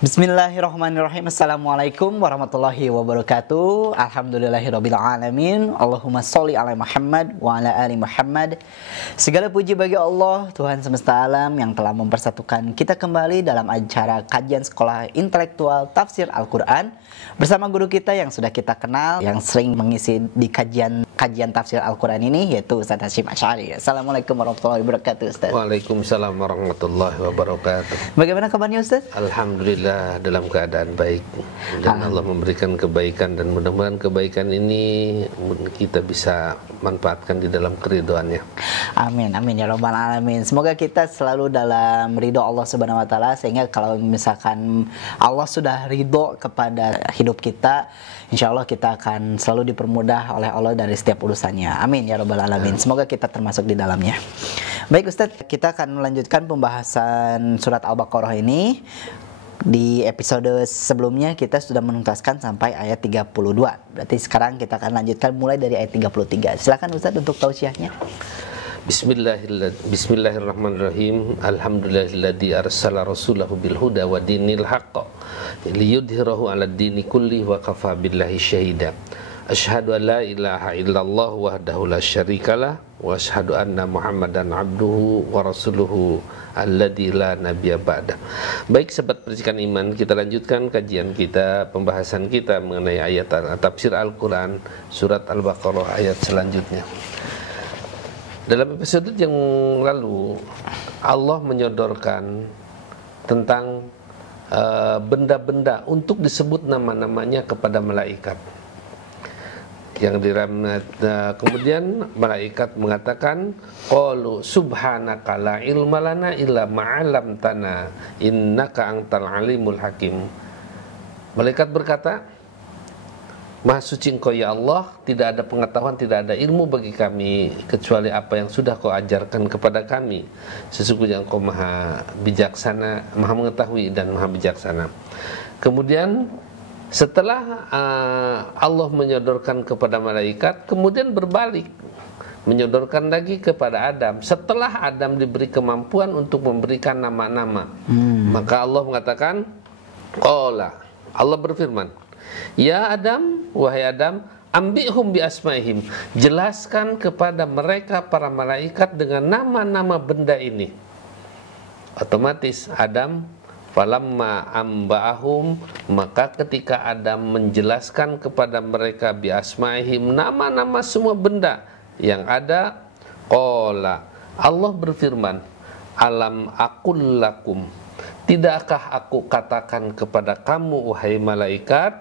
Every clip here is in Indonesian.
Bismillahirrahmanirrahim. Assalamualaikum warahmatullahi wabarakatuh. Alhamdulillahirabbil alamin. Allahumma sholli ala Muhammad wa ala ali Muhammad. Segala puji bagi Allah, Tuhan semesta alam yang telah mempersatukan kita kembali dalam acara kajian sekolah intelektual tafsir Al-Qur'an bersama guru kita yang sudah kita kenal, yang sering mengisi di kajian tafsir Al-Qur'an ini, yaitu Ustaz Hasyim Asy'ari. Assalamualaikum warahmatullahi wabarakatuh, Ustaz. Waalaikumsalam warahmatullahi wabarakatuh. Bagaimana kabarnya, Ustaz? Alhamdulillah dalam keadaan baik, dan Allah memberikan kebaikan, dan mudah-mudahan kebaikan ini kita bisa manfaatkan di dalam keridhoannya. Amin, amin ya rabbal alamin. Semoga kita selalu dalam ridho Allah Subhanahu wa taala, sehingga kalau misalkan Allah sudah ridho kepada hidup kita, insya Allah kita akan selalu dipermudah oleh Allah dari setiap urusannya. Amin ya rabbal alamin. Semoga kita termasuk di dalamnya. Baik Ustadz, kita akan melanjutkan pembahasan surat Al-Baqarah ini. Di episode sebelumnya kita sudah menuntaskan sampai ayat 32. Berarti sekarang kita akan lanjutkan mulai dari ayat 33. Silakan Ustadz untuk tausiahnya. Bismillahirrahmanirrahim. Alhamdulillahilladzi arsala rasulahu bil huda wa dinil haqq liyudhhirahu 'alad dini kulli wa kafa billahi syahida. Asyhadu an la ilaha illallah wahdahu la syarikalah wa asyhadu anna Muhammadan abduhu wa rasuluhu alladzi la nabiyya ba'da. Baik sahabat percikan iman, kita lanjutkan kajian kita, pembahasan kita mengenai ayat tafsir Al-Qur'an surat Al-Baqarah ayat selanjutnya. Dalam episode yang lalu Allah menyodorkan tentang benda-benda untuk disebut nama-namanya kepada malaikat. Yang kemudian malaikat mengatakan, qalu subhanaka la ilma lana illa ma'alamtana innaka antal alimul hakim. Malaikat berkata, Maha suci Engkau ya Allah, tidak ada pengetahuan, tidak ada ilmu bagi kami kecuali apa yang sudah Kau ajarkan kepada kami. Sesungguhnya Engkau Maha bijaksana, Maha mengetahui dan Maha bijaksana. Kemudian setelah Allah menyodorkan kepada malaikat, kemudian berbalik menyodorkan lagi kepada Adam. Setelah Adam diberi kemampuan untuk memberikan nama-nama, maka Allah mengatakan, qala, Allah berfirman, ya Adam, wahai Adam, ambihum bi asmaihim, jelaskan kepada mereka para malaikat dengan nama-nama benda ini. Otomatis Adam, falamma amba'ahum, maka ketika Adam menjelaskan kepada mereka bi asmaihim, nama-nama semua benda yang ada, qala, Allah berfirman, alam aqul lakum, tidakkah aku katakan kepada kamu wahai malaikat,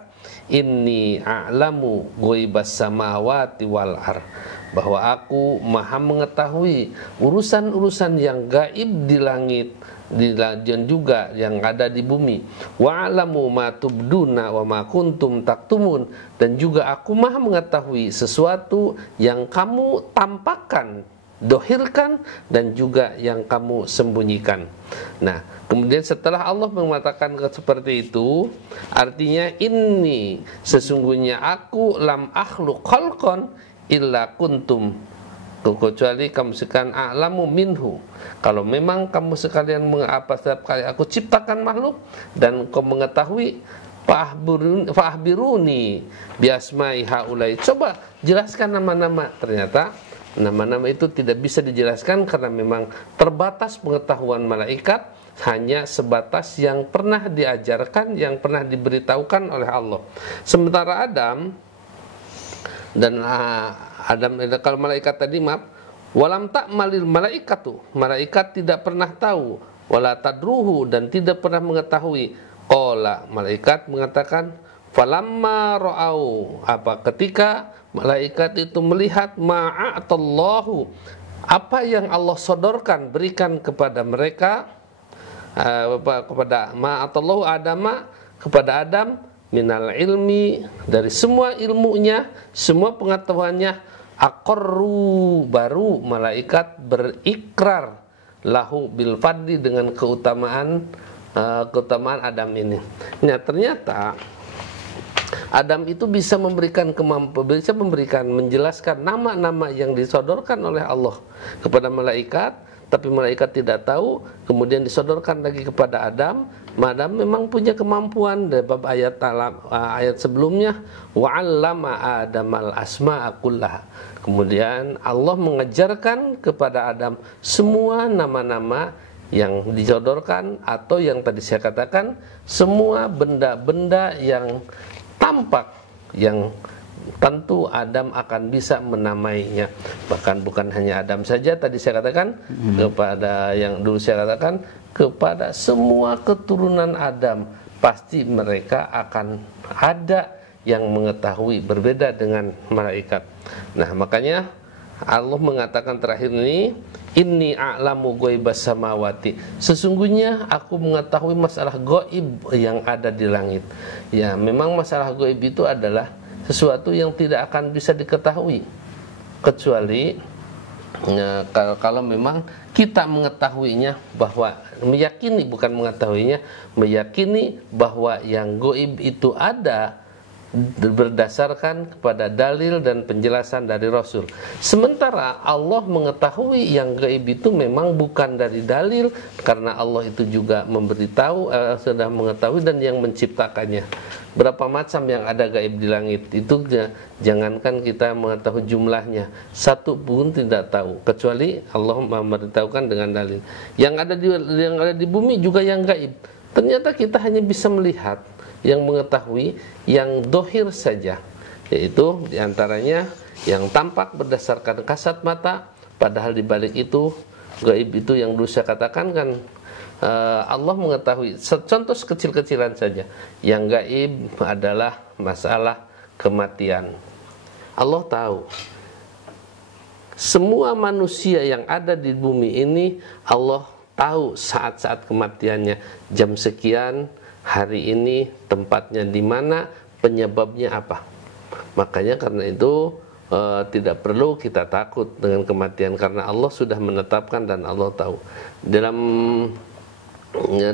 inni a'lamu ghaibas samawati wal ar, bahwa aku maha mengetahui urusan-urusan yang gaib di langit dan juga yang ada di bumi. Wa alamu ma tubduna wa ma kuntum taktumun, dan juga aku maha mengetahui sesuatu yang kamu tampakkan, dohirkan, dan juga yang kamu sembunyikan. Nah, kemudian setelah Allah mengatakan seperti itu, artinya ini sesungguhnya aku lam akhluq khalqan illa kuntum, kecuali kamu sekalian a'lamu minhu. Kalau memang kamu sekalian mengapa setiap kali aku ciptakan makhluk dan kau mengetahui, fa'ahbiruni biasma'i haulai, coba jelaskan nama-nama. Ternyata nama-nama itu tidak bisa dijelaskan karena memang terbatas pengetahuan malaikat, hanya sebatas yang pernah diajarkan, yang pernah diberitahukan oleh Allah. Sementara Adam dan kalau malaikat tadi, maaf, walam ta'malil malaikatu, malaikat tidak pernah tahu, wala tadruhu, dan tidak pernah mengetahui. Qala, malaikat mengatakan, falamma ra'au, ketika malaikat itu melihat ma'atallahu, apa yang Allah sodorkan, berikan kepada mereka, kepada ma'atallahu adama, kepada Adam, minal ilmi, dari semua ilmunya, semua pengetahuannya, aqarru, baru malaikat berikrar lahu bil fadli, dengan keutamaan Adam ini. Nah, ternyata Adam itu bisa memberikan menjelaskan nama-nama yang disodorkan oleh Allah kepada malaikat, tapi malaikat tidak tahu. Kemudian disodorkan lagi kepada Adam. Adam memang punya kemampuan. Dari bab ayat sebelumnya, wa'allama Adamal asma'a kullaha. Kemudian Allah mengajarkan kepada Adam semua nama-nama yang disodorkan, atau yang tadi saya katakan, semua benda-benda yang tampak, yang tentu Adam akan bisa menamainya. Bahkan bukan hanya Adam saja, tadi saya katakan kepada yang dulu saya katakan, kepada semua keturunan Adam, pasti mereka akan ada yang mengetahui, berbeda dengan malaikat. Nah, makanya Allah mengatakan terakhir ini, inni a'lamu ghaibas samawati. Sesungguhnya aku mengetahui masalah gaib yang ada di langit. Ya, memang masalah gaib itu adalah sesuatu yang tidak akan bisa diketahui kecuali kalau memang kita mengetahuinya, bahwa meyakini, bukan mengetahuinya, meyakini bahwa yang gaib itu ada berdasarkan kepada dalil dan penjelasan dari Rasul. Sementara Allah mengetahui yang gaib itu memang bukan dari dalil, karena Allah itu juga memberitahu, sudah mengetahui dan yang menciptakannya. Berapa macam yang ada gaib di langit itu, jangankan kita mengetahui jumlahnya, satu pun tidak tahu, kecuali Allah memberitahukan dengan dalil. Yang ada di bumi juga yang gaib. Ternyata kita hanya bisa melihat, yang mengetahui yang dohir saja, yaitu diantaranya yang tampak berdasarkan kasat mata. Padahal dibalik itu, gaib itu yang dulu saya katakan kan, Allah mengetahui contoh sekecil-kecilan saja. Yang gaib adalah masalah kematian. Allah tahu semua manusia yang ada di bumi ini, Allah tahu saat-saat kematiannya, jam sekian, hari ini, tempatnya di mana, penyebabnya apa. Makanya karena itu tidak perlu kita takut dengan kematian, karena Allah sudah menetapkan dan Allah tahu.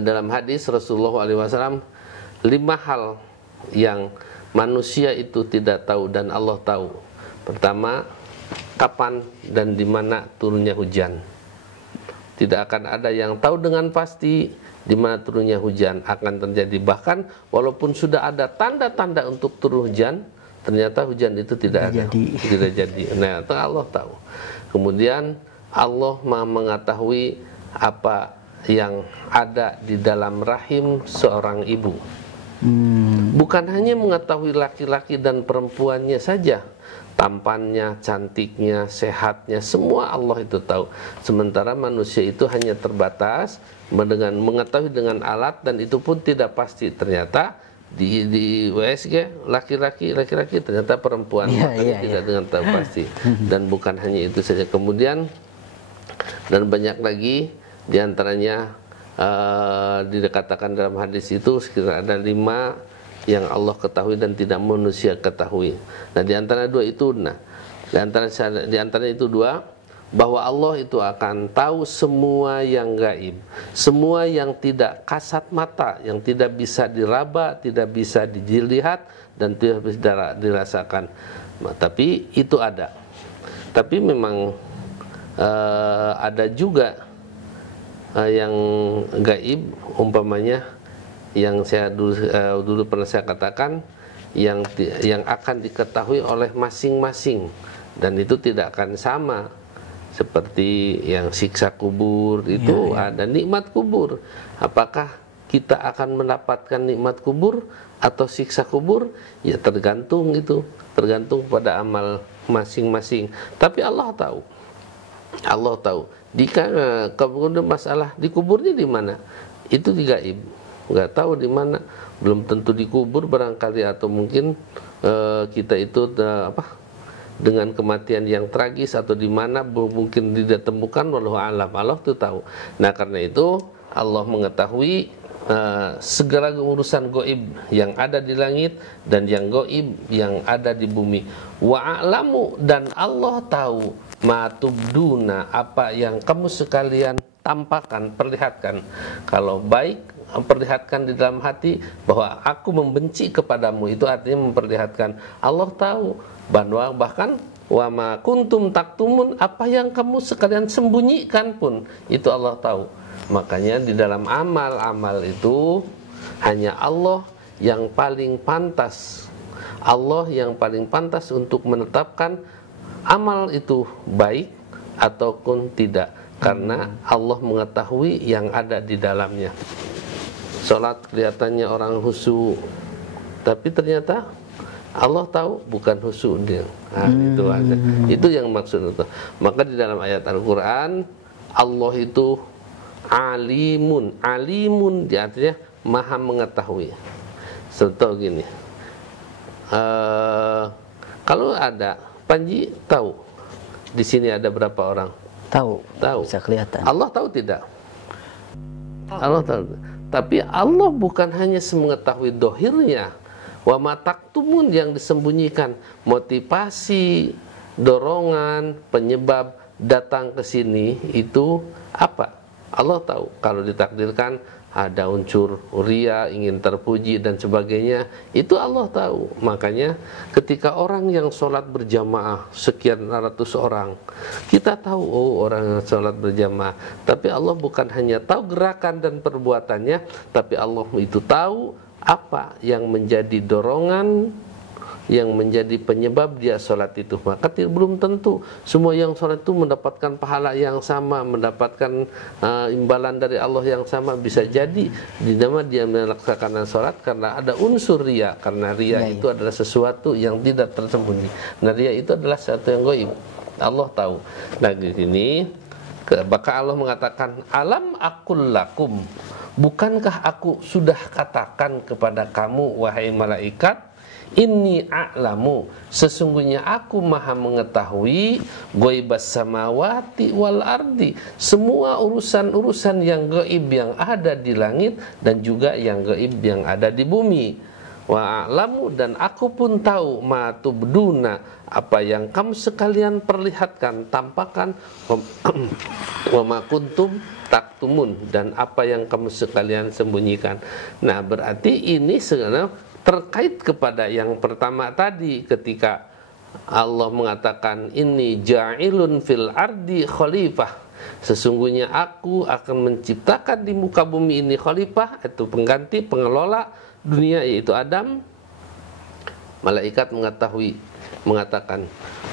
Dalam hadis Rasulullah SAW, 5 hal yang manusia itu tidak tahu dan Allah tahu. Pertama, kapan dan di mana turunnya hujan. Tidak akan ada yang tahu dengan pasti di mana turunnya hujan akan terjadi. Bahkan walaupun sudah ada tanda-tanda untuk turun hujan, ternyata hujan itu tidak jadi. Nah, itu Allah tahu. Kemudian Allah Maha mengetahui apa yang ada di dalam rahim seorang ibu. Bukan hanya mengetahui laki-laki dan perempuannya saja, tampannya, cantiknya, sehatnya, semua Allah itu tahu. Sementara manusia itu hanya terbatas mengetahui dengan alat, dan itu pun tidak pasti. Ternyata di WSG laki-laki ternyata perempuan, tidak dengan tahu pasti. Dan bukan hanya itu saja, kemudian dan banyak lagi diantaranya dikatakan dalam hadis itu sekitar ada 5 yang Allah ketahui dan tidak manusia ketahui. Nah, di antara 2 itu, di antara itu 2, bahwa Allah itu akan tahu semua yang gaib, semua yang tidak kasat mata, yang tidak bisa diraba, tidak bisa dilihat dan tidak bisa dirasakan. Tapi itu ada. Tapi memang ada juga yang gaib, umpamanya yang saya dulu pernah saya katakan, yang akan diketahui oleh masing-masing, dan itu tidak akan sama. Seperti yang siksa kubur itu, ada nikmat kubur. Apakah kita akan mendapatkan nikmat kubur atau siksa kubur? Ya tergantung pada amal masing-masing. Tapi Allah tahu. Kemudian masalah dikuburnya di mana, itu gaib, nggak tahu di mana, belum tentu dikubur barangkali, atau mungkin kita itu dengan kematian yang tragis atau di mana mungkin tidak temukan, wallahu a'lam. Allah itu tahu. Nah, karena itu Allah mengetahui segala urusan gaib yang ada di langit dan yang gaib yang ada di bumi. Wa a'lamu, dan Allah tahu ma tubduna, apa yang kamu sekalian tampakkan, perlihatkan. Kalau baik, memperlihatkan di dalam hati bahwa aku membenci kepadamu, itu artinya memperlihatkan. Allah tahu, bahkan wa ma kuntum taktumun, apa yang kamu sekalian sembunyikan pun itu Allah tahu. Makanya di dalam amal-amal itu hanya Allah yang paling pantas. Allah yang paling pantas untuk menetapkan amal itu baik ataupun tidak, karena Allah mengetahui yang ada di dalamnya. Salat kelihatannya orang khusyuk, tapi ternyata Allah tahu bukan khusyuk dia. Nah, itu aja. Itu yang maksud itu. Maka di dalam ayat Al-Qur'an Allah itu alimun. Alimun artinya maha mengetahui. Contoh gini. Kalau ada Panji tahu di sini ada berapa orang? Tahu. Tahu. Bisa kelihatan. Allah tahu tidak? Allah tahu. Tapi Allah bukan hanya mengetahui dohirnya, wa ma taktumun yang disembunyikan, motivasi, dorongan, penyebab datang ke sini itu apa? Allah tahu. Kalau ditakdirkan ada unsur ria, ingin terpuji dan sebagainya, itu Allah tahu. Makanya ketika orang yang sholat berjamaah sekian ratus orang, kita tahu oh orang yang sholat berjamaah, tapi Allah bukan hanya tahu gerakan dan perbuatannya, tapi Allah itu tahu apa yang menjadi dorongan, yang menjadi penyebab dia sholat itu. Maka belum tentu semua yang sholat itu mendapatkan pahala yang sama, mendapatkan imbalan dari Allah yang sama. Bisa jadi di nama dia melaksanakan sholat karena ada unsur ria, karena ria itu adalah sesuatu yang tidak tersembunyi. Nah, ria itu adalah sesuatu yang gaib. Allah tahu. Nah, di sini maka Allah mengatakan, alam aqul lakum, bukankah aku sudah katakan kepada kamu wahai malaikat, inni a'lamu, sesungguhnya aku maha mengetahui ghaibas samawati wal ardi, semua urusan-urusan yang gaib yang ada di langit dan juga yang gaib yang ada di bumi. Wa a'lamu, dan aku pun tahu ma tubduna, apa yang kamu sekalian perlihatkan, tampakkan, wa ma kuntum taktumun, dan apa yang kamu sekalian sembunyikan. Nah, berarti ini sebenarnya terkait kepada yang pertama tadi, ketika Allah mengatakan ini ja'ilun fil ardi khalifah, sesungguhnya aku akan menciptakan di muka bumi ini khalifah, itu pengganti pengelola dunia, yaitu Adam. Malaikat mengatakan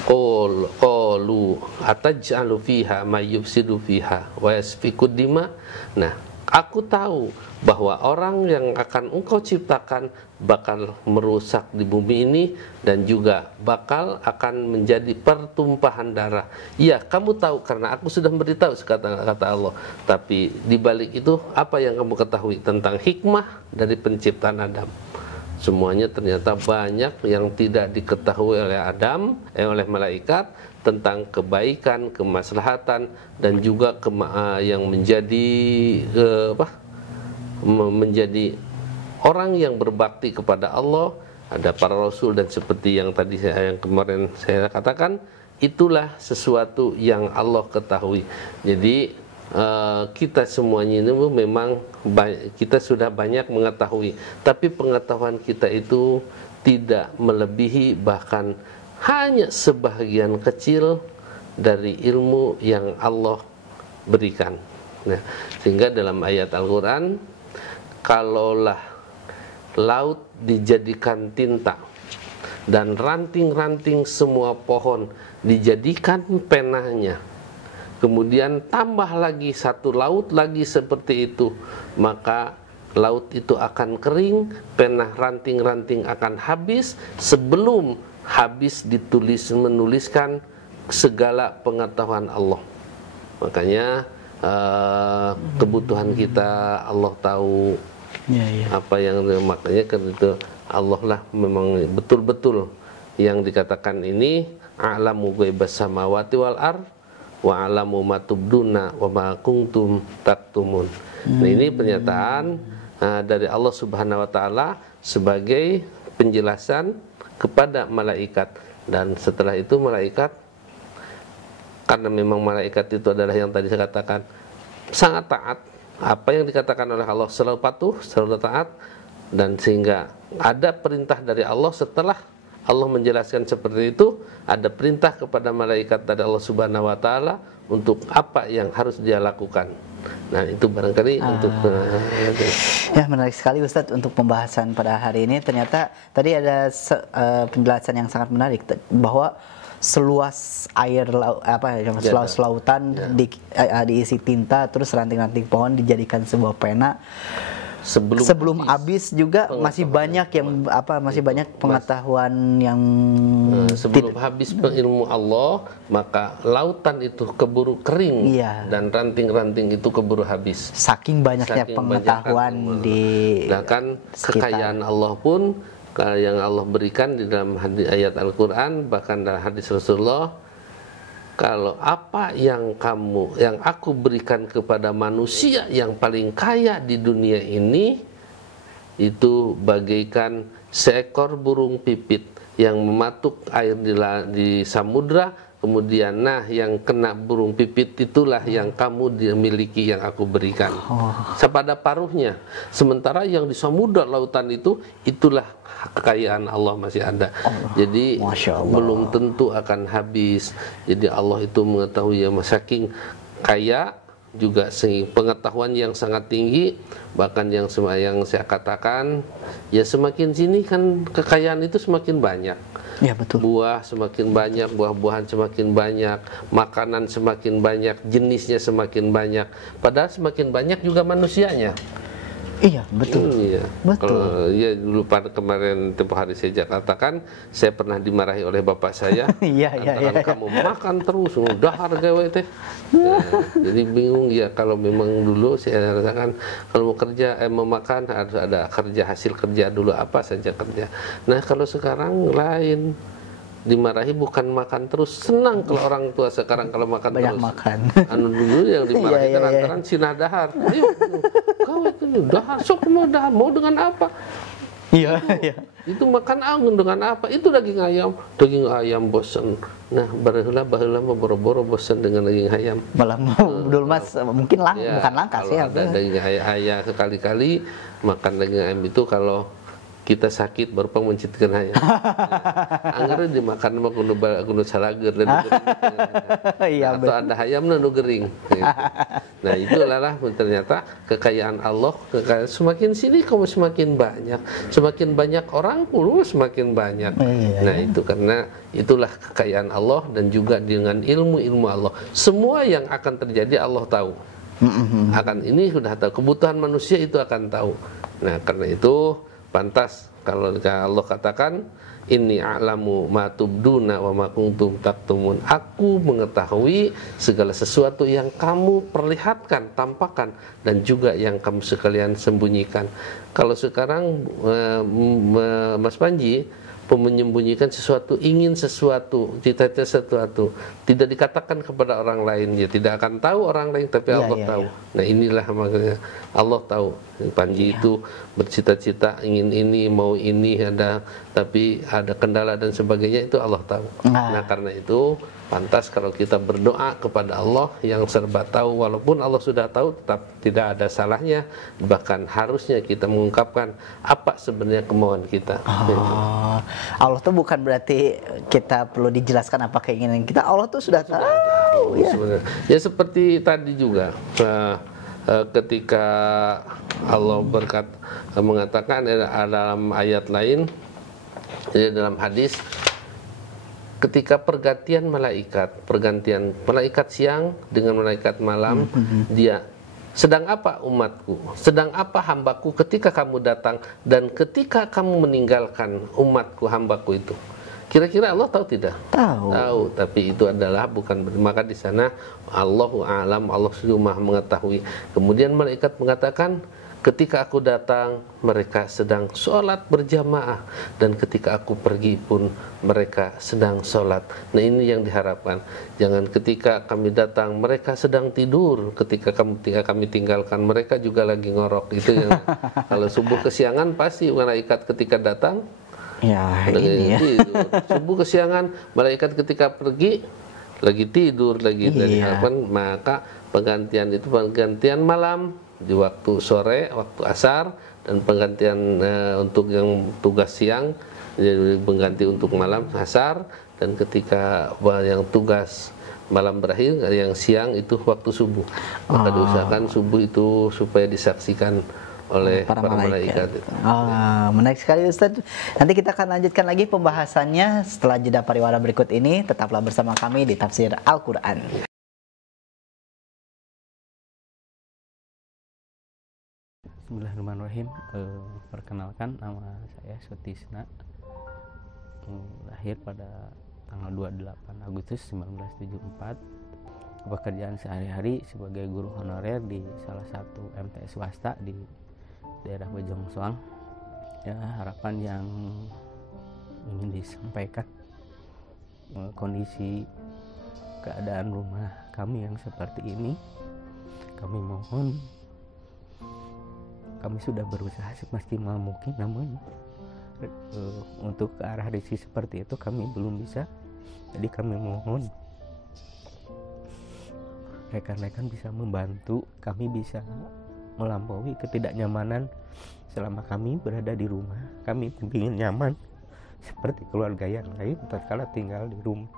qalu ataj'alu fiha may yufsidu fiha wa yasfiku dima. Nah, aku tahu bahwa orang yang akan engkau ciptakan bakal merusak di bumi ini dan juga bakal akan menjadi pertumpahan darah. Iya, kamu tahu karena aku sudah memberitahu, kata Allah. Tapi di balik itu apa yang kamu ketahui tentang hikmah dari penciptaan Adam? Semuanya ternyata banyak yang tidak diketahui oleh Adam, oleh malaikat, tentang kebaikan, kemaslahatan, dan juga yang menjadi menjadi orang yang berbakti kepada Allah. Ada para rasul, dan seperti yang tadi yang kemarin saya katakan, itulah sesuatu yang Allah ketahui. Jadi kita semuanya ini memang kita sudah banyak mengetahui, tapi pengetahuan kita itu tidak melebihi, bahkan hanya sebagian kecil dari ilmu yang Allah berikan. Nah, sehingga dalam ayat Al-Quran, kalaulah laut dijadikan tinta dan ranting-ranting semua pohon dijadikan penanya, kemudian tambah lagi satu laut lagi seperti itu, maka laut itu akan kering, pena ranting-ranting akan habis sebelum habis menuliskan segala pengetahuan Allah. Makanya kebutuhan kita Allah tahu. Apa yang makanya kan itu Allah lah memang betul-betul yang dikatakan ini, a'lamu ghaibas samawati wal ard wa a'lamu ma tubduna wa ma kuntum taktumun. Nah, ini pernyataan dari Allah Subhanahu wa taala sebagai penjelasan kepada malaikat, dan setelah itu malaikat, karena memang malaikat itu adalah yang tadi saya katakan sangat taat, apa yang dikatakan oleh Allah selalu patuh, selalu taat, dan sehingga ada perintah dari Allah setelah Allah menjelaskan seperti itu, ada perintah kepada malaikat dari Allah Subhanahu wa taala untuk apa yang harus dia lakukan. Nah, itu barangkali untuk ya, menarik sekali Ustadz untuk pembahasan pada hari ini. Ternyata tadi ada penjelasan yang sangat menarik bahwa seluas air seluas lautan diisi tinta, terus ranting-ranting pohon dijadikan sebuah pena. Sebelum habis juga masih banyak yang masih banyak pengetahuan yang sebelum habis ilmu Allah, maka lautan itu keburu kering dan ranting-ranting itu keburu habis. Saking banyaknya pengetahuan di kan kekayaan Allah pun yang Allah berikan di dalam ayat Al-Qur'an, bahkan dalam hadis Rasulullah, kalau apa yang aku berikan kepada manusia yang paling kaya di dunia ini, itu bagaikan seekor burung pipit yang mematuk air di samudra, kemudian yang kena burung pipit itulah yang kamu miliki, yang aku berikan. Sepada paruhnya. Sementara yang di samudra lautan itulah kekayaan Allah masih ada. Jadi belum tentu akan habis. Jadi Allah itu mengetahui yang saking kaya, juga pengetahuan yang sangat tinggi. Bahkan yang saya katakan, ya semakin sini kan kekayaan itu semakin banyak. Ya, betul. Buah semakin banyak, buah-buahan semakin banyak, makanan semakin banyak, jenisnya semakin banyak. Padahal semakin banyak juga manusianya. Iya, betul. Iya. Betul. Dulu kemarin tempoh hari saya katakan, saya pernah dimarahi oleh bapak saya. Kamu makan terus, udah harga teh. Jadi bingung ya, kalau memang dulu saya rasakan kalau mau makan harus ada kerja, hasil kerja dulu apa saja kerja. Nah, kalau sekarang lain. Dimarahi bukan makan terus, senang kalau orang tua sekarang kalau makan banyak terus. Makan. Dulu yang dimarahi kan lantaran sinah dahar. Ayo, kau itu dahar, sok mau dahar, mau dengan apa? Iya. Itu makan angin dengan apa? Itu daging ayam bosan. Nah, baheula mah boro-boro bosan dengan daging ayam. Malah dulu Mas mungkin bukan langka sih. Kalau ada daging ayam sekali-kali makan daging ayam itu kalau kita sakit baru mencitkan ayam. Anggaran dimakan mah kudu salager dan atau ada ayam nu gering. Nah, itulah ternyata kekayaan Allah. Semakin sini kamu semakin banyak orang pun semakin banyak. Nah, itu karena itulah kekayaan Allah, dan juga dengan ilmu Allah. Semua yang akan terjadi Allah tahu. Ini sudah tahu, kebutuhan manusia itu akan tahu. Nah, karena itu pantas kalau Allah katakan, inni a'lamu ma tubduna wa ma kuntum taktumun. Aku mengetahui segala sesuatu yang kamu perlihatkan, tampakkan, dan juga yang kamu sekalian sembunyikan. Kalau sekarang Mas Panji menyembunyikan sesuatu, ingin sesuatu, cita-cita sesuatu, tidak dikatakan kepada orang lain, ya tidak akan tahu orang lain, tapi Allah tahu. Nah, inilah makanya Allah tahu. Panji itu bercita-cita ingin ini, mau ini, tapi ada kendala dan sebagainya, itu Allah tahu. Nah, karena itu pantas kalau kita berdoa kepada Allah yang serba tahu, walaupun Allah sudah tahu, tetap tidak ada salahnya, bahkan harusnya kita mengungkapkan apa sebenarnya kemauan kita. Allah tuh bukan berarti kita perlu dijelaskan apa keinginan kita. Allah tuh sudah tahu. Sebenarnya. Ya seperti tadi juga, ketika Allah mengatakan dalam ayat lain, dalam hadis, ketika pergantian malaikat siang dengan malaikat malam, dia sedang apa umatku, sedang apa hambaku ketika kamu datang dan ketika kamu meninggalkan umatku, hambaku itu. Kira-kira Allah tahu tidak? Tahu, tapi itu adalah bukan, maka di sana Allahu a'lam, Allah sudah Maha mengetahui. Kemudian malaikat mengatakan, ketika aku datang, mereka sedang sholat berjamaah, dan ketika aku pergi pun mereka sedang sholat. Nah, ini yang diharapkan. Jangan ketika kami datang mereka sedang tidur, ketika kami tinggalkan mereka juga lagi ngorok. Itu yang kalau subuh kesiangan pasti malaikat ketika datang tidur. Subuh kesiangan, malaikat ketika pergi lagi tidur lagi. Maka penggantian malam di waktu sore, waktu asar, dan penggantian untuk yang tugas siang jadi mengganti untuk malam asar, dan ketika yang tugas malam berakhir, yang siang itu waktu subuh. Maka diusahakan subuh itu supaya disaksikan oleh para malaikat. Menarik sekali Ustaz. Nanti kita akan lanjutkan lagi pembahasannya setelah jeda pariwara berikut ini. Tetaplah bersama kami di Tafsir Al-Quran. Bismillahirrahmanirrahim. Perkenalkan, nama saya Sutisna. Lahir pada tanggal 28 Agustus 1974. Pekerjaan sehari-hari sebagai guru honorer di salah satu MTS swasta di daerah Bojongsoang. Ya, harapan yang ingin disampaikan, kondisi keadaan rumah kami yang seperti ini, kami mohon, kami sudah berusaha semaksimal mungkin, namun untuk ke arah risiko seperti itu kami belum bisa. Jadi kami mohon rekan-rekan bisa membantu kami bisa melampaui ketidaknyamanan selama kami berada di rumah. Kami ingin nyaman seperti keluarga yang lain tatkala tinggal di rumah.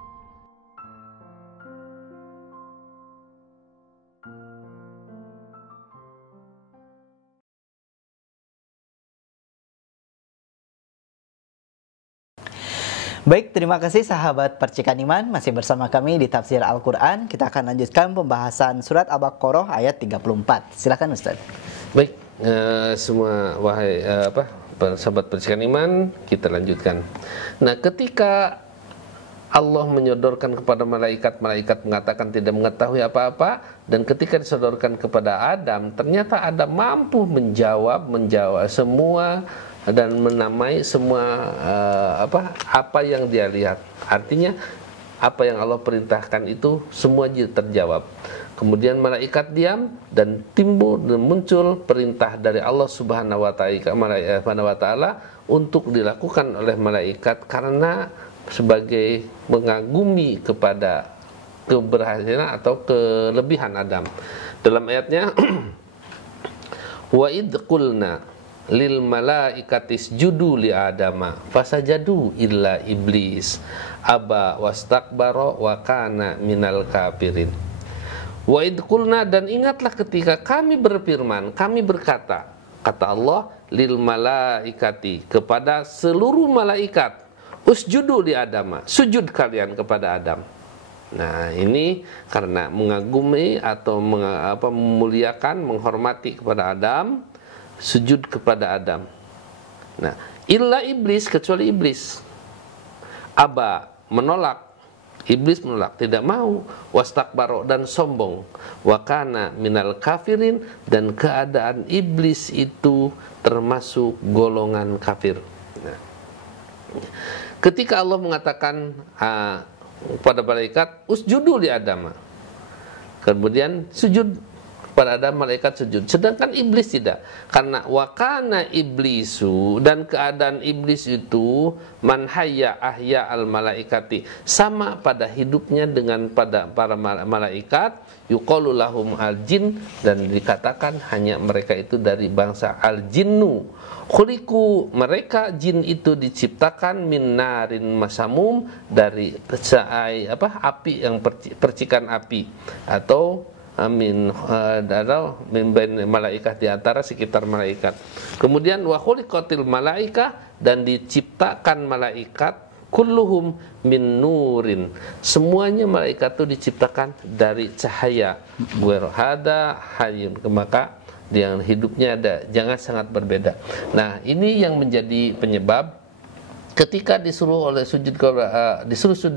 Baik, terima kasih sahabat Percikan Iman, masih bersama kami di Tafsir Al-Quran. Kita akan lanjutkan pembahasan surat Al-Baqarah ayat 34. Silakan Ustaz. Baik, semua wahai sahabat Percikan Iman, kita lanjutkan. Nah, ketika Allah menyodorkan kepada malaikat mengatakan tidak mengetahui apa-apa, dan ketika disodorkan kepada Adam, ternyata Adam mampu menjawab semua dan menamai semua apa yang dia lihat. Artinya apa yang Allah perintahkan itu semua terjawab. Kemudian malaikat diam dan timbul dan muncul perintah dari Allah Subhanahu wa taala untuk dilakukan oleh malaikat karena sebagai mengagumi kepada keberhasilan atau kelebihan Adam. Dalam ayatnya wa id qulna lil malaikatis judu li adama fasajadu illa iblis aba wastakbara wa kana minal kafirin. Wa id qulna, dan ingatlah ketika kami berfirman, kami berkata, kata Allah, lil malaikati, kepada seluruh malaikat, usjudu li adama, sujud kalian kepada Adam. Nah, ini karena mengagumi atau memuliakan, menghormati kepada Adam, sujud kepada Adam. Nah, illa iblis, kecuali iblis. Aba, menolak. Iblis menolak, tidak mau. Wastakbaro, dan sombong. Wakana minal kafirin, dan keadaan iblis itu termasuk golongan kafir. Nah, ketika Allah mengatakan pada malaikat usjudu li Adam, kemudian sujud pada Adam, malaikat sujud. Sedangkan iblis tidak. Karena wakana iblisu, dan keadaan iblis itu manhaya ahya al malaikati, sama pada hidupnya dengan pada para malaikat. Yuqalu lahum al jin, dan dikatakan hanya mereka itu dari bangsa al jinnu. Khuliqu, mereka jin itu diciptakan min narin masamum, dari api yang percikan api, atau amin malaikat, di antara sekitar malaikat. Kemudian wa khuliqatil malaika, dan diciptakan malaikat kulluhum min nurin, semuanya malaikat itu diciptakan dari cahaya. Berhada hayun, maka yang hidupnya ada jangan sangat berbeda. Nah, ini yang menjadi penyebab ketika disuruh sujud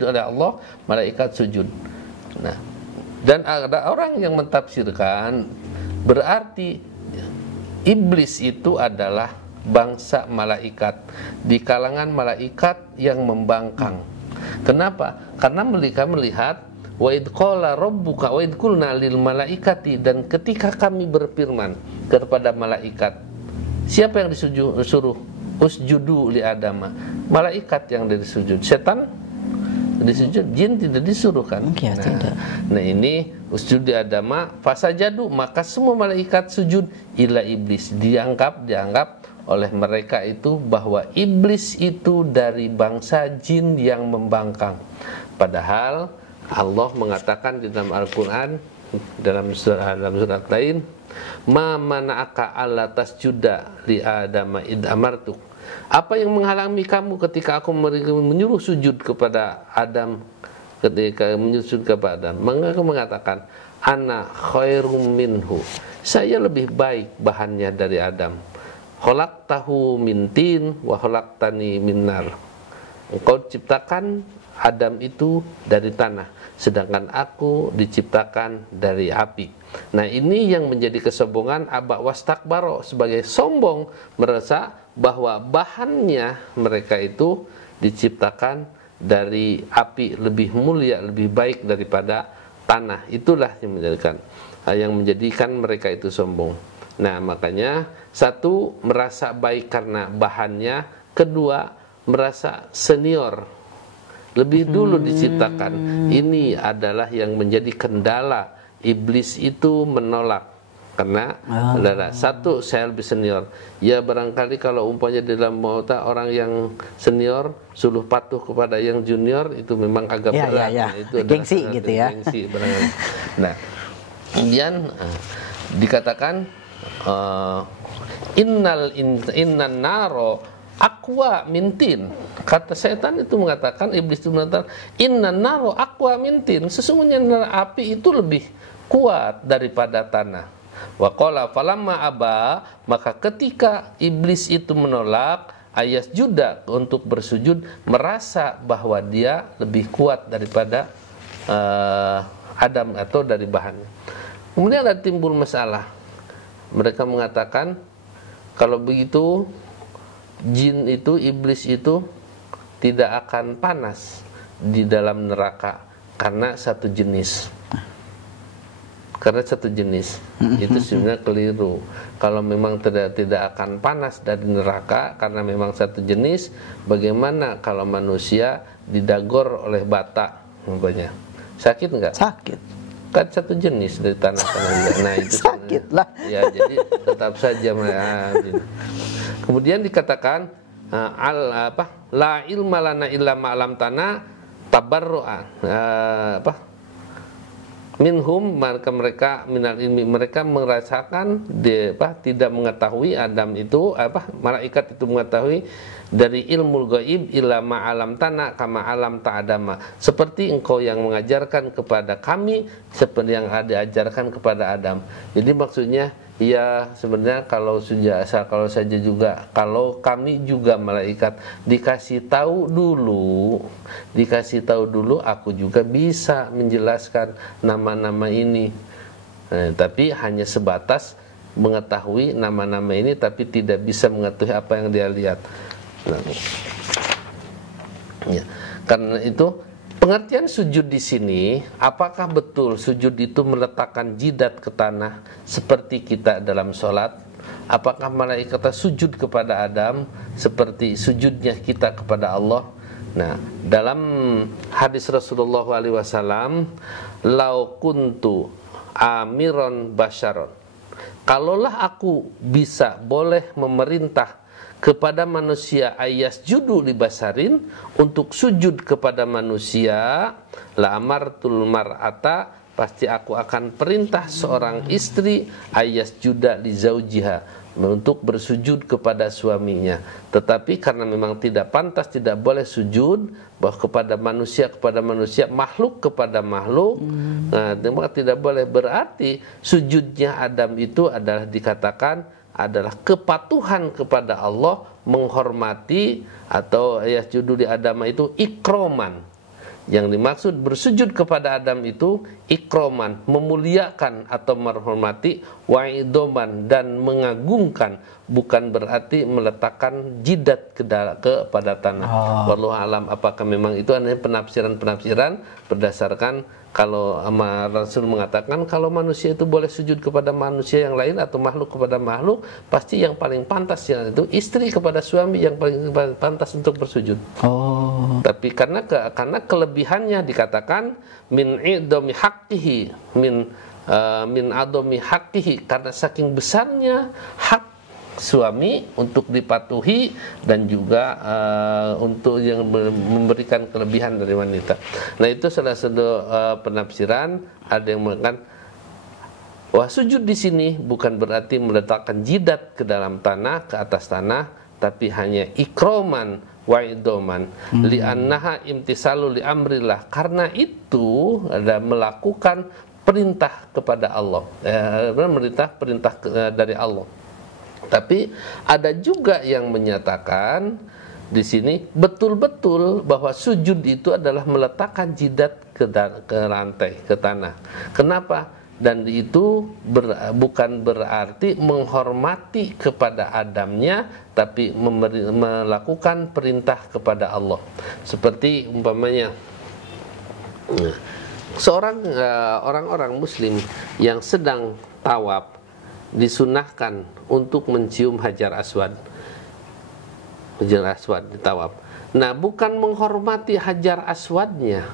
oleh Allah, malaikat sujud. Nah, dan ada orang yang mentafsirkan berarti iblis itu adalah bangsa malaikat, di kalangan malaikat yang membangkang. Kenapa? Karena mereka melihat wa id qala rabbuka wa id qulna lil malaikati, dan ketika kami berfirman kepada malaikat, siapa yang disuruh usjudu li Adama? Malaikat yang disujud. Setan disujud, jin tidak disuruh kan? Ya, tidak. Nah, ini usjud di Adama fasajadu, maka semua malaikat sujud, illa iblis, dianggap oleh mereka itu bahwa iblis itu dari bangsa jin yang membangkang. Padahal Allah mengatakan di dalam Al-Quran, dalam surat lain, ma mana'aka alla tasjuda li adama id amartuk. Apa yang menghalangi kamu ketika aku menyuruh sujud kepada Adam, ketika menyujud kepada Adam? Maka mengatakan, ana khairum minhu, saya lebih baik bahannya dari Adam. Khalaqtahu min tin wa khalaqtani min nar. Engkau ciptakan Adam itu dari tanah, sedangkan aku diciptakan dari api. Nah, ini yang menjadi kesombongan aba wastakbaro, sebagai sombong, merasa bahwa bahannya mereka itu diciptakan dari api, lebih mulia, lebih baik daripada tanah. Itulah yang menjadikan mereka itu sombong. Nah, makanya satu, merasa baik karena bahannya. Kedua, merasa senior, lebih dulu diciptakan. Ini adalah yang menjadi kendala iblis itu menolak. Karena adalah satu, saya lebih senior. Ya barangkali kalau umpamanya dalam mauta orang yang senior suruh patuh kepada yang junior, itu memang agak berat. Ya. Nah, itu gengsi gitu ya. Gengsi, nah, kemudian dikatakan innan naro aqwa mintin. Kata setan itu mengatakan, iblis itu mengatakan, innan naro aqwa mintin, sesungguhnya api itu lebih kuat daripada tanah. Wa qala falamma aba, maka ketika iblis itu menolak ayas juda untuk bersujud, merasa bahwa dia lebih kuat daripada Adam atau dari bahannya. Kemudian ada timbul masalah. Mereka mengatakan, kalau begitu jin itu, iblis itu tidak akan panas di dalam neraka karena satu jenis. Karena satu jenis. Itu sebenarnya keliru. Kalau memang tidak akan panas dari neraka karena memang satu jenis, bagaimana kalau manusia didagor oleh bata umpamanya? Sakit enggak? Sakit. Kan satu jenis dari tanah-tanah juga. Nah, itu sakit lah. Ya, jadi tetap saja. Kemudian dikatakan la ilma lana illa ma'lam tanah tabarru'an minhum, maka mereka minal ilmi, mereka merasakan tidak mengetahui Adam itu malaikat itu mengetahui dari ilmu gaib illa ma'alam tanah kama alam ta'adama, seperti engkau yang mengajarkan kepada kami seperti yang diajarkan kepada Adam. Jadi maksudnya ya sebenarnya kalau saja juga kalau kami juga malaikat dikasih tahu dulu aku juga bisa menjelaskan nama-nama ini. Tapi hanya sebatas mengetahui nama-nama ini tapi tidak bisa mengetahui apa yang dia lihat. Ya, karena itu pengertian sujud di sini, apakah betul sujud itu meletakkan jidat ke tanah seperti kita dalam sholat? Apakah malaikat sujud kepada Adam seperti sujudnya kita kepada Allah? Nah, dalam hadis Rasulullah SAW, lau kuntu amiron basyaron, kalaulah aku bisa boleh memerintah kepada manusia ayas judu li basarin, untuk sujud kepada manusia, la amartul mar'ata, pasti aku akan perintah seorang istri ayas juda li zaujiha, untuk bersujud kepada suaminya. Tetapi karena memang tidak pantas, tidak boleh sujud bahwa kepada manusia, makhluk kepada makhluk, nah, tidak boleh, berarti sujudnya Adam itu adalah dikatakan adalah kepatuhan kepada Allah, menghormati, atau yasjudu li Adam itu ikroman. Yang dimaksud bersujud kepada Adam itu ikroman, memuliakan atau menghormati, wa'idoman, dan mengagungkan, bukan berarti meletakkan jidat kepada tanah. Wallahu alam, apakah memang itu hanya penafsiran berdasarkan kalau Rasul mengatakan kalau manusia itu boleh sujud kepada manusia yang lain atau makhluk kepada makhluk, pasti yang paling pantas yang itu istri kepada suami yang paling pantas untuk bersujud. Tapi karena kelebihannya dikatakan min idami haqqihi min adomi haqqihi, karena saking besarnya hak suami untuk dipatuhi dan juga untuk yang memberikan kelebihan dari wanita. Nah, itu salah satu penafsiran. Ada yang mengatakan wah, sujud di sini bukan berarti meletakkan jidat ke dalam tanah, ke atas tanah, tapi hanya ikroman wa idoman li'annaha imtisalu li amrillah, karena itu ada melakukan perintah kepada Allah, perintah dari Allah. Tapi ada juga yang menyatakan di sini betul-betul bahwa sujud itu adalah meletakkan jidat ke lantai, ke tanah. Kenapa? Dan itu bukan berarti menghormati kepada Adamnya, tapi melakukan perintah kepada Allah. Seperti umpamanya seorang orang-orang muslim yang sedang tawaf disunahkan untuk mencium Hajar Aswad. Hajar Aswad di tawaf. Nah, bukan menghormati Hajar Aswadnya,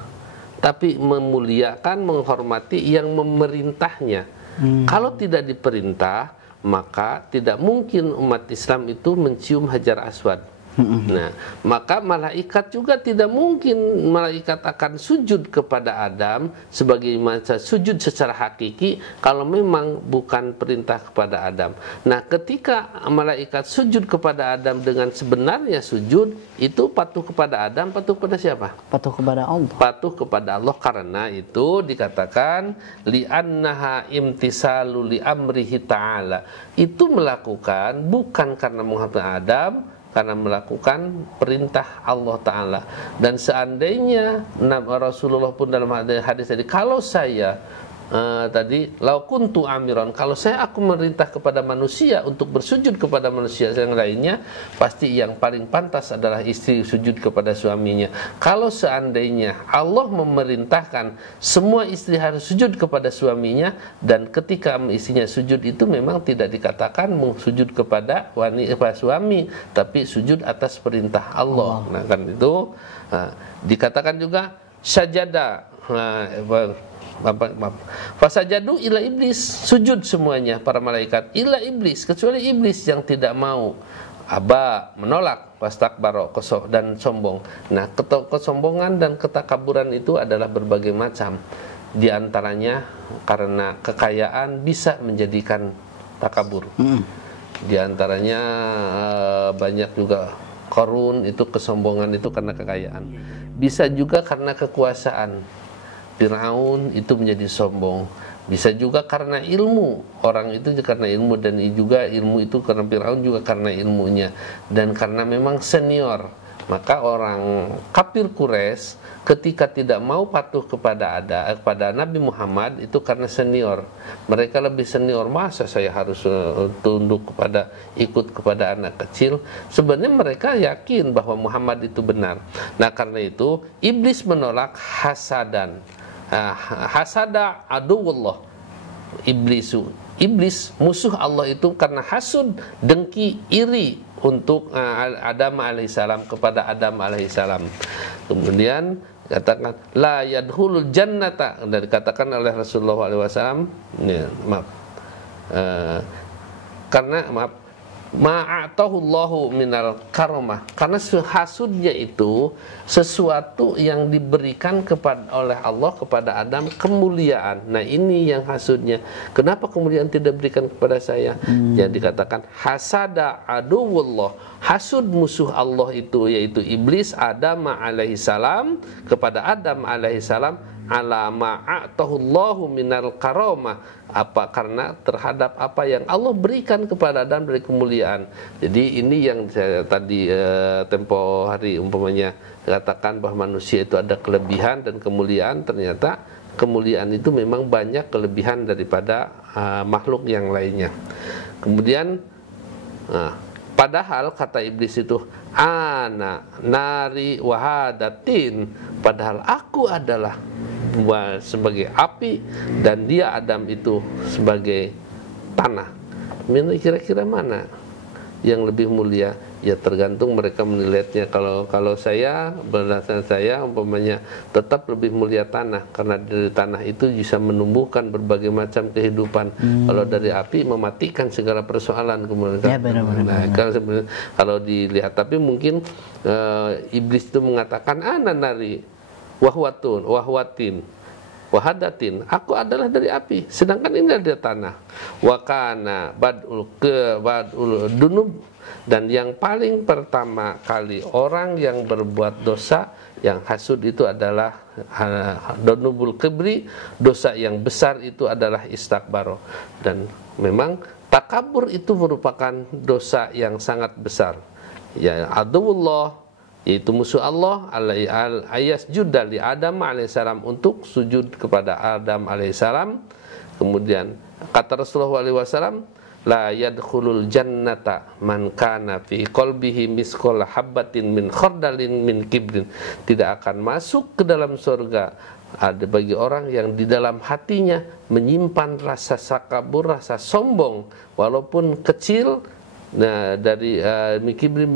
tapi memuliakan, menghormati yang memerintahnya. Kalau tidak diperintah, maka tidak mungkin umat Islam itu mencium Hajar Aswad. Nah, maka malaikat juga tidak mungkin malaikat akan sujud kepada Adam sebagai sujud secara hakiki kalau memang bukan perintah kepada Adam. Nah, ketika malaikat sujud kepada Adam dengan sebenarnya sujud, itu patuh kepada Adam, patuh kepada siapa? Patuh kepada Allah. Patuh kepada Allah, karena itu dikatakan li'annaha imtisalu li amrihi ta'ala. Itu melakukan bukan karena menghormati Adam, karena melakukan perintah Allah Ta'ala. Dan seandainya Rasulullah pun dalam hadis tadi, kalau saya tadi lau kuntu amiron, kalau aku merintah kepada manusia untuk bersujud kepada manusia yang lainnya, pasti yang paling pantas adalah istri sujud kepada suaminya. Kalau seandainya Allah memerintahkan semua istri harus sujud kepada suaminya, dan ketika istrinya sujud itu memang tidak dikatakan sujud kepada suami, tapi sujud atas perintah Allah. Nah, kan itu dikatakan juga sajada, fasajadu ila iblis, sujud semuanya para malaikat ila iblis, kecuali iblis yang tidak mau, aba, menolak, wastakbaro, dan sombong. Nah, kesombongan dan ketakaburan itu adalah berbagai macam. Di antaranya karena kekayaan bisa menjadikan takabur. Di antaranya banyak juga Qarun, itu kesombongan itu karena kekayaan. Bisa juga karena kekuasaan. Fir'aun itu menjadi sombong. Bisa juga karena ilmu. Orang itu karena ilmu, dan juga ilmu itu karena Fir'aun juga karena ilmunya, dan karena memang senior. Maka orang kafir Quraisy ketika tidak mau patuh kepada Nabi Muhammad itu karena senior. Mereka lebih senior, masa saya harus tunduk ikut kepada anak kecil? Sebenarnya mereka yakin bahwa Muhammad itu benar. Nah, karena itu iblis menolak hasadan. Hasada aduwullah, iblis musuh Allah itu karena hasud, dengki, iri untuk Adam alaihissalam, kepada Adam alaihissalam. Kemudian katakan la yadkhulul jannata, dan dikatakan oleh Rasulullah SAW, karena ma'atahullahu minal karomah, karena hasudnya itu sesuatu yang diberikan oleh Allah kepada Adam, kemuliaan. Nah, ini yang hasudnya. Kenapa kemuliaan tidak diberikan kepada saya? Yang dikatakan hasada aduwullah, hasud musuh Allah itu yaitu iblis, Adam alaihissalam, kepada Adam alaihissalam, ala ma'atahullahu minal karomah, karena terhadap apa yang Allah berikan kepada Adam dari kemuliaan. Jadi ini yang saya tadi tempo hari umpamanya katakan bahwa manusia itu ada kelebihan dan kemuliaan. Ternyata kemuliaan itu memang banyak kelebihan daripada makhluk yang lainnya. Kemudian padahal kata iblis itu ana nari wahadatin, padahal aku adalah sebagai api dan dia Adam itu sebagai tanah. Kira-kira mana yang lebih mulia? Ya tergantung mereka menilainya. Kalau saya, berdasarkan saya umpamanya tetap lebih mulia tanah, karena dari tanah itu bisa menumbuhkan berbagai macam kehidupan. Kalau dari api mematikan segala persoalan kemudian. Ya, benar-benar. Nah, kalau dilihat, tapi mungkin iblis itu mengatakan ana nari wahwatin wahadatin, aku adalah dari api, sedangkan ini dari tanah. Wakana badul dunub, dan yang paling pertama kali orang yang berbuat dosa, yang hasud itu adalah dunubul kibri, dosa yang besar itu adalah istakbaro. Dan memang takabur itu merupakan dosa yang sangat besar. Ya, aduwullah, yaitu musuh Allah, ayas judali Adam alaihissalam, untuk sujud kepada Adam alaihissalam. Kemudian kata Rasulullah SAW, la yadkhulul jannata man kana fi qalbihi misqal habbatin min khardalin min kibrin, tidak akan masuk ke dalam surga ada bagi orang yang di dalam hatinya menyimpan rasa sakabur, rasa sombong walaupun kecil. Nah, dari mikibrin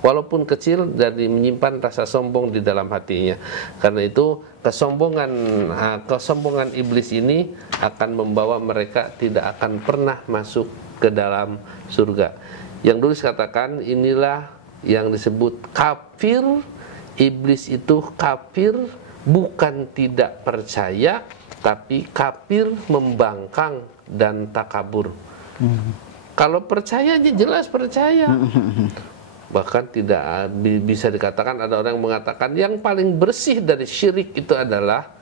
walaupun kecil, dari menyimpan rasa sombong di dalam hatinya. Karena itu kesombongan iblis ini akan membawa mereka tidak akan pernah masuk ke dalam surga. Yang dulu katakan, inilah yang disebut kafir. Iblis itu kafir bukan tidak percaya, tapi kafir membangkang dan takabur. Kalau percaya, jelas percaya. Bahkan tidak bisa dikatakan, ada orang yang mengatakan yang paling bersih dari syirik itu adalah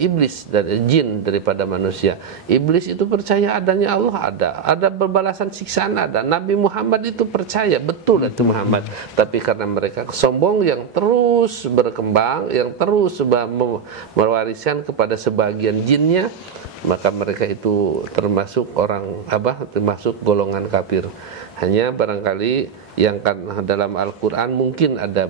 iblis, dari jin daripada manusia. Iblis itu percaya adanya Allah, ada berbalasan siksaan, ada. Nabi Muhammad itu percaya betul itu Muhammad, tapi karena mereka sombong yang terus berkembang, yang terus mewariskan kepada sebagian jinnya, maka mereka itu termasuk termasuk golongan kafir. Hanya barangkali yang kan dalam Al-Quran mungkin ada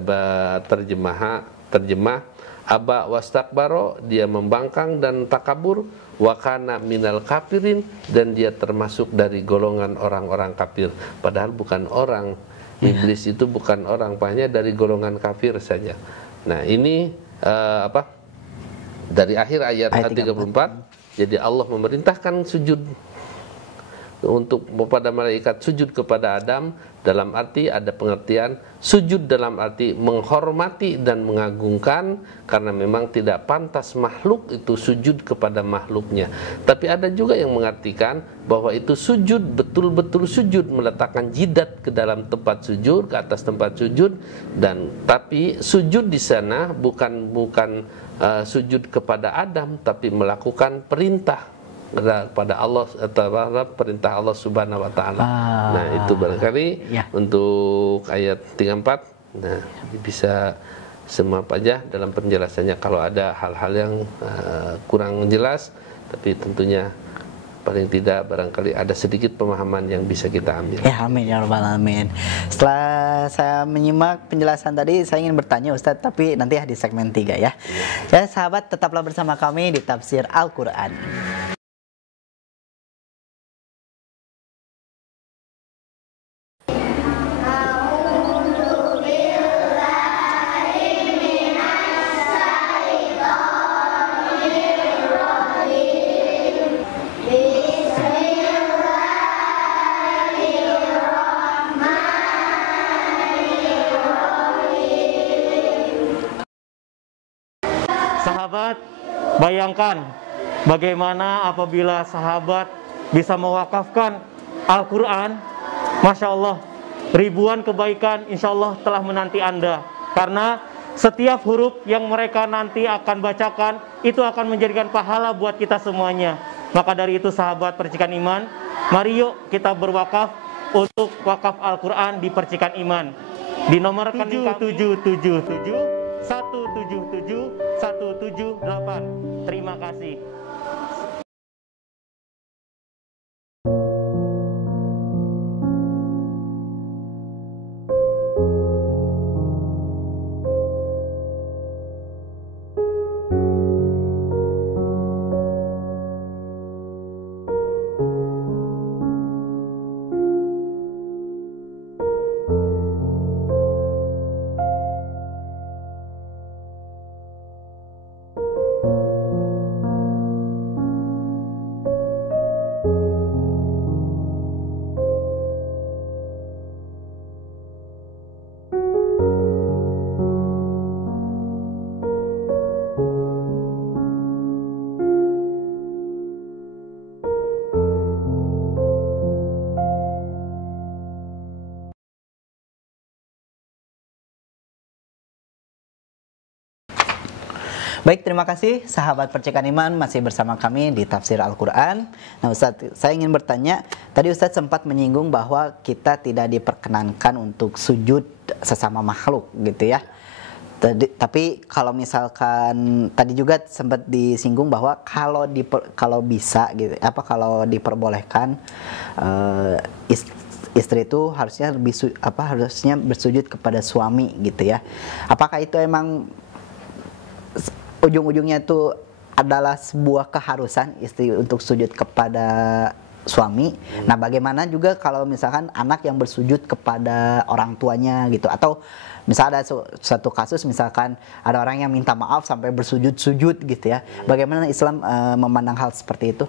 terjemah aba wastakbaro, dia membangkang dan takabur, wakana minal kafirin, dan dia termasuk dari golongan orang-orang kafir. Padahal bukan orang, iblis itu bukan orang, hanya dari golongan kafir saja. Nah, ini dari akhir ayat 34. Jadi Allah memerintahkan sujud untuk kepada malaikat, sujud kepada Adam, dalam arti ada pengertian sujud dalam arti menghormati dan mengagungkan, karena memang tidak pantas makhluk itu sujud kepada makhluknya. Tapi ada juga yang mengartikan bahwa itu sujud, betul-betul sujud, meletakkan jidat ke dalam tempat sujud, ke atas tempat sujud. Dan tapi sujud di sana bukan sujud kepada Adam, tapi melakukan perintah kepada Allah, atau perintah Allah Subhanahu wa taala. Nah, itu barangkali untuk ayat 34. Nah, bisa semua aja dalam penjelasannya. Kalau ada hal-hal yang kurang jelas, tapi tentunya paling tidak barangkali ada sedikit pemahaman yang bisa kita ambil. Ya, amin ya rabbal alamin. Setelah saya menyimak penjelasan tadi, saya ingin bertanya Ustadz, tapi nanti di segmen 3 ya. Ya, sahabat, tetaplah bersama kami di Tafsir Al-Qur'an. Sahabat, bayangkan bagaimana apabila sahabat bisa mewakafkan Al-Quran. Masya Allah, ribuan kebaikan insya Allah telah menanti Anda. Karena setiap huruf yang mereka nanti akan bacakan, itu akan menjadikan pahala buat kita semuanya. Maka dari itu sahabat Percikan Iman, mari yuk kita berwakaf untuk wakaf Al-Quran di Percikan Iman. Di nomor rekening 777 177 178. Terima kasih. Baik, terima kasih sahabat Percikan Iman masih bersama kami di Tafsir Al-Quran. Nah Ustadz, saya ingin bertanya, tadi Ustadz sempat menyinggung bahwa kita tidak diperkenankan untuk sujud sesama makhluk gitu ya. Tapi kalau misalkan tadi juga sempat disinggung bahwa kalau bisa gitu, kalau diperbolehkan istri itu harusnya harusnya bersujud kepada suami gitu ya. Apakah itu emang ujung-ujungnya itu adalah sebuah keharusan istri untuk sujud kepada suami? Nah, bagaimana juga kalau misalkan anak yang bersujud kepada orang tuanya gitu, atau misalnya ada satu kasus misalkan ada orang yang minta maaf sampai bersujud-sujud gitu ya. Bagaimana Islam memandang hal seperti itu?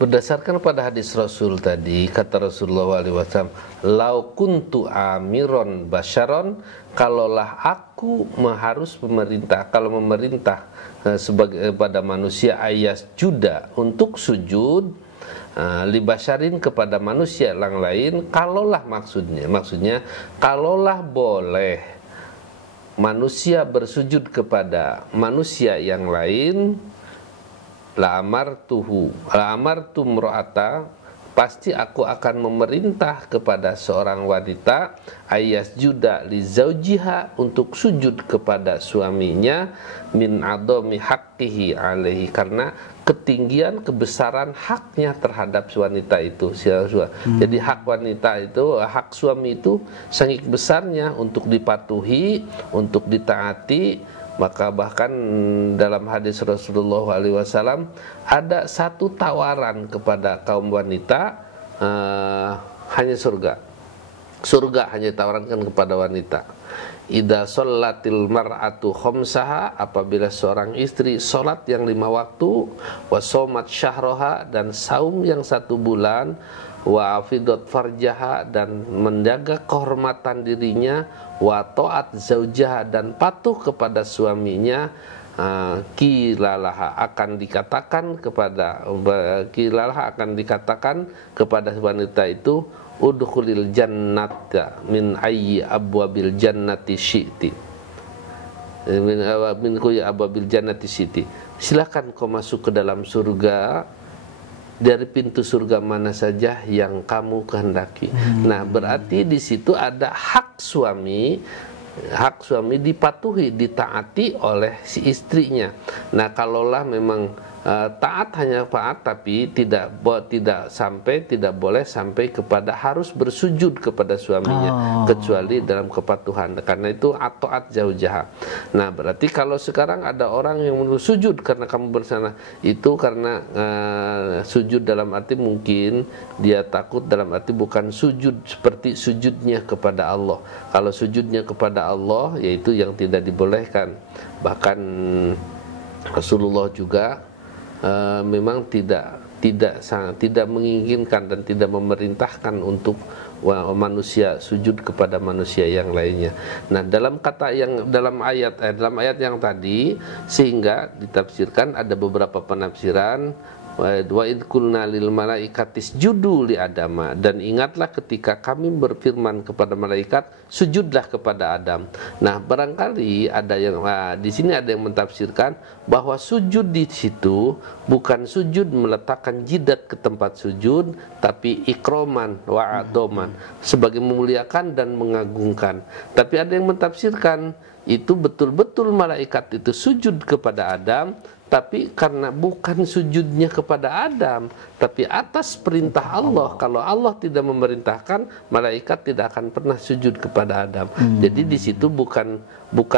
Berdasarkan pada hadis Rasul tadi, kata Rasulullah SAW, "Lau kuntu amiron basyaron," kalaulah aku harus memerintah, kalau memerintah sebagai pada manusia ayas juda untuk sujud libasyarin kepada manusia yang lain, kalaulah maksudnya kalaulah boleh manusia bersujud kepada manusia yang lain, la amartu mro'ata, pasti aku akan memerintah kepada seorang wanita ayas juda li zaujiha, untuk sujud kepada suaminya, min adomi haqqihi alaihi, karena ketinggian kebesaran haknya terhadap wanita itu. Jadi hak wanita itu, hak suami itu sangat besarnya untuk dipatuhi, untuk ditaati. Maka bahkan dalam hadis Rasulullah SAW ada satu tawaran kepada kaum wanita, hanya surga hanya ditawarkan kepada wanita. Idza shallatil mar'atu khamsaha, apabila seorang istri salat yang 5 waktu, wa shamat syahraha, dan saum yang 1 bulan, wa afidat farjaha, dan menjaga kehormatan dirinya, wa ta'at zaujaha, dan patuh kepada suaminya, kilalaha akan dikatakan kepada wanita itu, udkhulil jannata min ayyi abwabil jannati syi'ti, min kulli abwabil jannati syi'ti, silakan kau masuk ke dalam surga dari pintu surga mana saja yang kamu kehendaki. Nah, berarti di situ ada hak suami dipatuhi, ditaati oleh si istrinya. Nah, kalaulah memang taat, hanya taat, tapi tidak boleh sampai kepada harus bersujud kepada suaminya, kecuali dalam kepatuhan, karena itu taat zaujaha. Nah, berarti kalau sekarang ada orang yang sujud karena kamu bersana, itu karena sujud dalam arti mungkin dia takut, dalam arti bukan sujud seperti sujudnya kepada Allah. Kalau sujudnya kepada Allah, yaitu yang tidak dibolehkan. Bahkan Rasulullah juga memang tidak menginginkan dan tidak memerintahkan untuk manusia sujud kepada manusia yang lainnya. Nah, dalam ayat yang tadi, sehingga ditafsirkan ada beberapa penafsiran. Wa id qulna lil malaikatis judu li adama, dan ingatlah ketika kami berfirman kepada malaikat, sujudlah kepada Adam. Nah, barangkali ada yang di sini ada yang mentafsirkan bahwa sujud di situ bukan sujud meletakkan jidat ke tempat sujud, tapi ikroman wa adoman, sebagai memuliakan dan mengagungkan. Tapi ada yang mentafsirkan itu betul-betul malaikat itu sujud kepada Adam, tapi karena bukan sujudnya kepada Adam, tapi atas perintah Allah. Kalau Allah tidak memerintahkan, malaikat tidak akan pernah sujud kepada Adam. Jadi di situ bukan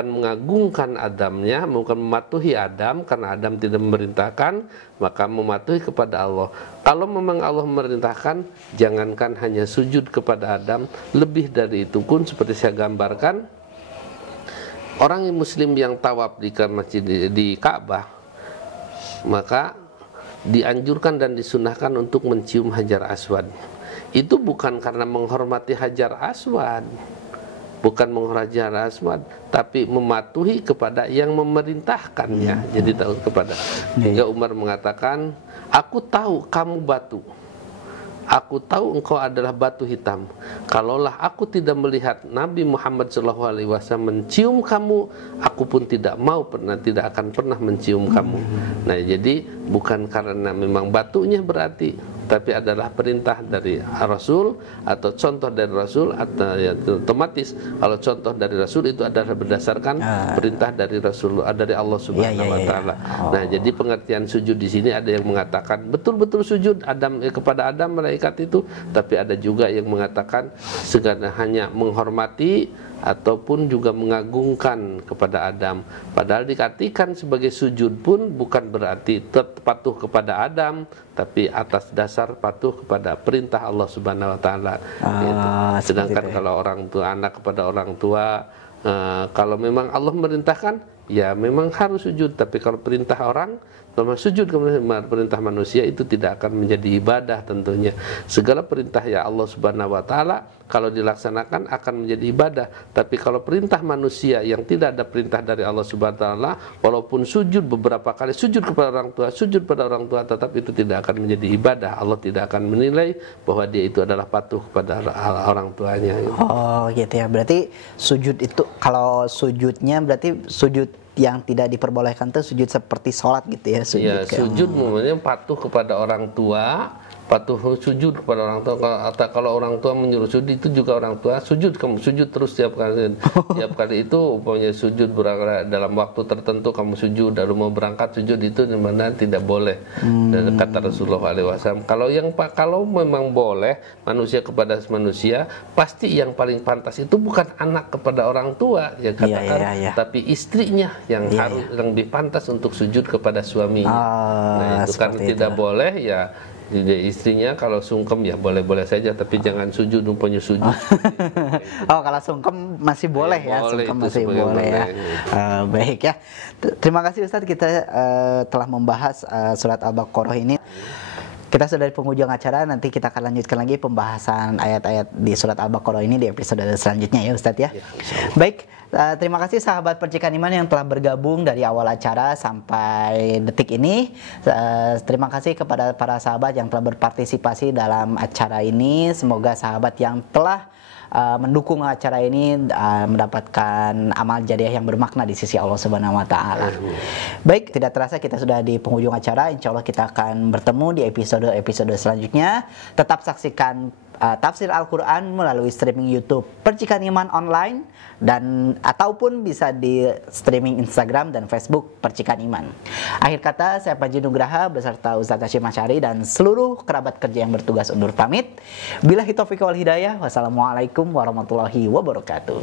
mengagungkan Adamnya, bukan mematuhi Adam, karena Adam tidak memerintahkan, maka mematuhi kepada Allah. Kalau memang Allah memerintahkan, jangankan hanya sujud kepada Adam, lebih dari itu pun, seperti saya gambarkan, orang Muslim yang tawaf di masjid di Ka'bah, maka dianjurkan dan disunahkan untuk mencium Hajar Aswad. Itu bukan karena menghormati Hajar Aswad, tapi mematuhi kepada yang memerintahkannya. Jadi tahu kepada, hingga Umar mengatakan, aku tahu kamu batu, aku tahu engkau adalah batu hitam. Kalaulah aku tidak melihat Nabi Muhammad SAW mencium kamu, aku pun tidak akan pernah mencium kamu. Nah, jadi bukan karena memang batunya berarti, tapi adalah perintah dari Rasul atau contoh dari Rasul, atau ya, otomatis kalau contoh dari Rasul itu adalah berdasarkan perintah dari Rasul, dari Allah Subhanahu wa taala. Nah, jadi pengertian sujud di sini ada yang mengatakan betul-betul sujud kepada Adam malaikat itu, tapi ada juga yang mengatakan segala hanya menghormati ataupun juga mengagungkan kepada Adam. Padahal diartikan sebagai sujud pun bukan berarti patuh kepada Adam, tapi atas dasar patuh kepada perintah Allah Subhanahu wa taala. Sedangkan kalau orang tua, anak kepada orang tua, kalau memang Allah merintahkan, ya memang harus sujud. Tapi kalau perintah orang, sujud kepada perintah manusia itu tidak akan menjadi ibadah tentunya. Segala perintah ya Allah Subhanahu wa taala kalau dilaksanakan akan menjadi ibadah. Tapi kalau perintah manusia yang tidak ada perintah dari Allah Subhanahu wa taala, walaupun sujud beberapa kali, sujud kepada orang tua, sujud pada orang tua, tetap itu tidak akan menjadi ibadah. Allah tidak akan menilai bahwa dia itu adalah patuh kepada orang tuanya. Oh gitu ya. Berarti sujud itu, kalau sujudnya berarti sujud yang tidak diperbolehkan itu sujud seperti sholat gitu ya. Sujud namanya patuh kepada orang tua, patuh sujud kepada orang tua. Atau kalau orang tua menyuruh sujud, itu juga orang tua sujud, kamu sujud terus tiap kali. Tiap kali itu umpamanya sujud dalam waktu tertentu kamu sujud, lalu mau berangkat sujud, itu dimana tidak boleh. Dan kata Rasulullah SAW, kalau memang boleh manusia kepada manusia, pasti yang paling pantas itu bukan anak kepada orang tua ya katakan, tapi istrinya yang harus lebih pantas untuk sujud kepada suaminya. Nah, itu kan tidak boleh ya. Istrinya kalau sungkem ya boleh-boleh saja, tapi jangan sujud umpamanya sujud. Oh, kalau sungkem masih boleh ya, boleh, sungkem masih boleh ya. Baik ya. Terima kasih Ustadz, kita telah membahas surat Al-Baqarah ini. Kita sudah di penghujung acara, nanti kita akan lanjutkan lagi pembahasan ayat-ayat di surat Al-Baqarah ini di episode selanjutnya ya Ustadz ya. Baik, terima kasih sahabat Percikan Iman yang telah bergabung dari awal acara sampai detik ini. Terima kasih kepada para sahabat yang telah berpartisipasi dalam acara ini. Semoga sahabat yang telah mendukung acara ini mendapatkan amal jariah yang bermakna di sisi Allah Subhanahu wa taala. Baik, tidak terasa kita sudah di penghujung acara. Insya Allah kita akan bertemu di episode selanjutnya. Tetap saksikan tafsir Al-Quran melalui streaming YouTube Percikan Iman Online, dan ataupun bisa di streaming Instagram dan Facebook Percikan Iman. Akhir kata, saya Panji Nugraha beserta Ustadz Hasyim Asy'ari dan seluruh kerabat kerja yang bertugas undur pamit. Billahi taufiq wal hidayah. Wassalamualaikum warahmatullahi wabarakatuh.